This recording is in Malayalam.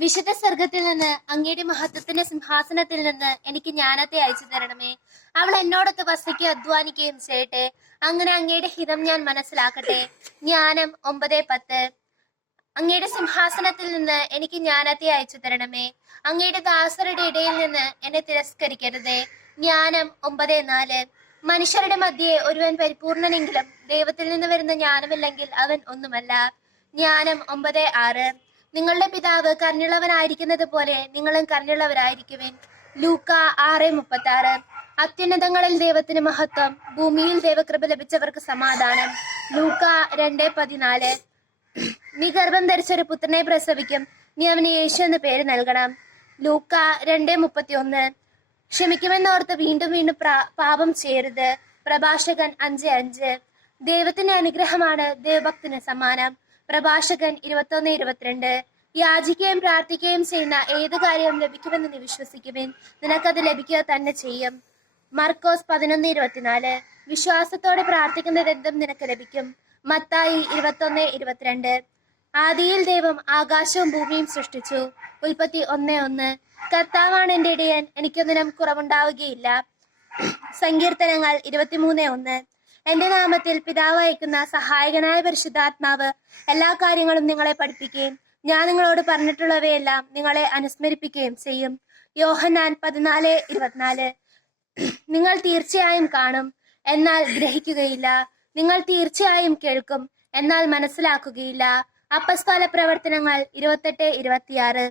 വിശുദ്ധ സ്വർഗത്തിൽ നിന്ന് അങ്ങയുടെ മഹത്വത്തിന്റെ സിംഹാസനത്തിൽ നിന്ന് എനിക്ക് ജ്ഞാനത്തെ അയച്ചു തരണമേ. അവൾ എന്നോടൊത്ത് വസിക്കുകയും അധ്വാനിക്കുകയും ചെയ്യട്ടെ. അങ്ങനെ അങ്ങയുടെ ഹിതം ഞാൻ മനസ്സിലാക്കട്ടെ. ജ്ഞാനം 9:10. അങ്ങയുടെ സിംഹാസനത്തിൽ നിന്ന് എനിക്ക് ജ്ഞാനത്തെ അയച്ചു തരണമേ. അങ്ങയുടെ ദാസരുടെ ഇടയിൽ നിന്ന് എന്നെ തിരസ്കരിക്കരുതേ. ജ്ഞാനം 9:4. മനുഷ്യരുടെ മധ്യേ ഒരുവൻ പരിപൂർണനെങ്കിലും ദൈവത്തിൽ നിന്ന് വരുന്ന ജ്ഞാനമില്ലെങ്കിൽ അവൻ ഒന്നുമല്ല. ജ്ഞാനം 9:6. നിങ്ങളുടെ പിതാവ് കരുണയുള്ളവനായിരിക്കുന്നത് പോലെ നിങ്ങളും കരുണയുള്ളവരായിരിക്കുവിൻ. ലൂക്ക 6:36. അത്യുന്നതങ്ങളിൽ ദൈവത്തിന് മഹത്വം, ഭൂമിയിൽ ദൈവകൃപ ലഭിച്ചവർക്ക് സമാധാനം. ലൂക്ക 2:14. നീ ഗർഭം ധരിച്ചൊരു പുത്രനെ പ്രസവിക്കും, നീ അവന് യേശു എന്ന് പേര് നൽകണം. ലൂക്ക 2:31. ക്ഷമിക്കുമെന്നോർത്ത് വീണ്ടും വീണ്ടും പാപം ചെയ്യരുത്. പ്രഭാഷകൻ 5:5. ദൈവത്തിന്റെ അനുഗ്രഹമാണ് ദൈവഭക്തിന് സമ്മാനം. പ്രഭാഷകൻ 21:22. യാചിക്കുകയും പ്രാർത്ഥിക്കുകയും ചെയ്യുന്ന ഏത് കാര്യവും ലഭിക്കുമെന്ന് നീ വിശ്വസിക്കുവിൻ, നിനക്കത് ലഭിക്കുക തന്നെ ചെയ്യും. മർക്കോസ് 11:24. വിശ്വാസത്തോടെ പ്രാർത്ഥിക്കുന്നത് എന്തും നിനക്ക് ലഭിക്കും. മത്തായി 21:22. ആദിയിൽ ദൈവം ആകാശവും ഭൂമിയും സൃഷ്ടിച്ചു. ഉൽപ്പത്തി 1:1. കർത്താവാണ് എന്റെ ഇടയൻ, എനിക്കൊന്നിനും കുറവുണ്ടാവുകയില്ല. സങ്കീർത്തനങ്ങൾ 23:1. എന്റെ നാമത്തിൽ പിതാവ് അയക്കുന്ന സഹായകനായ പരിശുദ്ധാത്മാവ് എല്ലാ കാര്യങ്ങളും നിങ്ങളെ പഠിപ്പിക്കുകയും ഞാൻ നിങ്ങളോട് പറഞ്ഞിട്ടുള്ളവയെല്ലാം നിങ്ങളെ അനുസ്മരിപ്പിക്കുകയും ചെയ്യും. യോഹന്നാൻ 14:24. നിങ്ങൾ തീർച്ചയായും കാണും, എന്നാൽ ഗ്രഹിക്കുകയില്ല. നിങ്ങൾ തീർച്ചയായും കേൾക്കും, എന്നാൽ മനസ്സിലാക്കുകയില്ല. അപ്പസ്തോല പ്രവർത്തനങ്ങൾ 28:26.